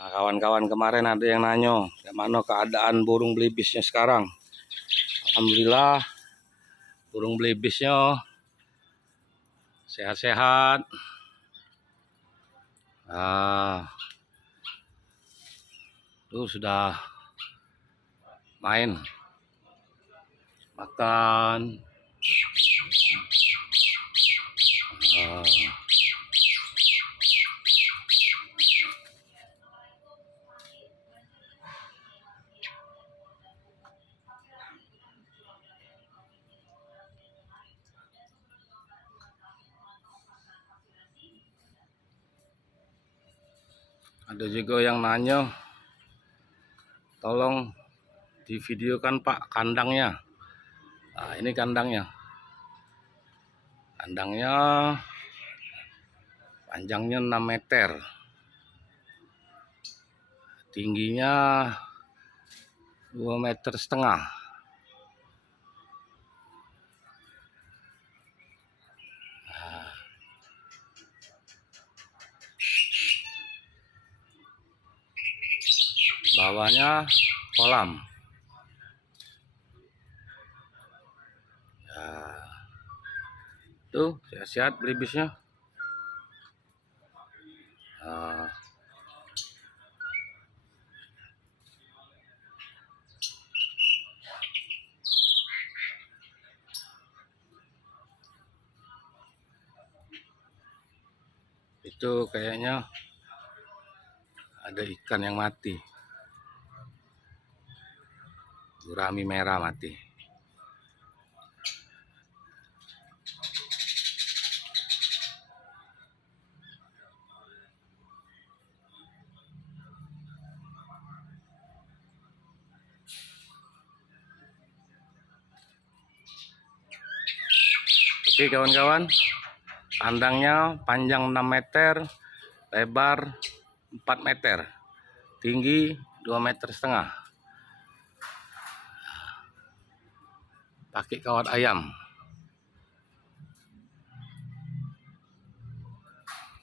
Nah, kawan-kawan, kemarin ada yang nanya gimana keadaan burung belibisnya sekarang. Alhamdulillah burung belibisnya sehat-sehat. Tuh sudah main, makan. Ada juga yang nanya, tolong divideokan Pak kandangnya. Nah, ini kandangnya. Kandangnya panjangnya 6 meter. Tingginya 2,5 meter. Bawahnya kolam. Nah, tuh sehat-sehat belibisnya. Nah, itu kayaknya ada ikan yang mati. Gurami merah mati. Oke kawan-kawan, kandangnya panjang 6 meter, lebar 4 meter, tinggi 2,5 meter. Pakai kawat ayam.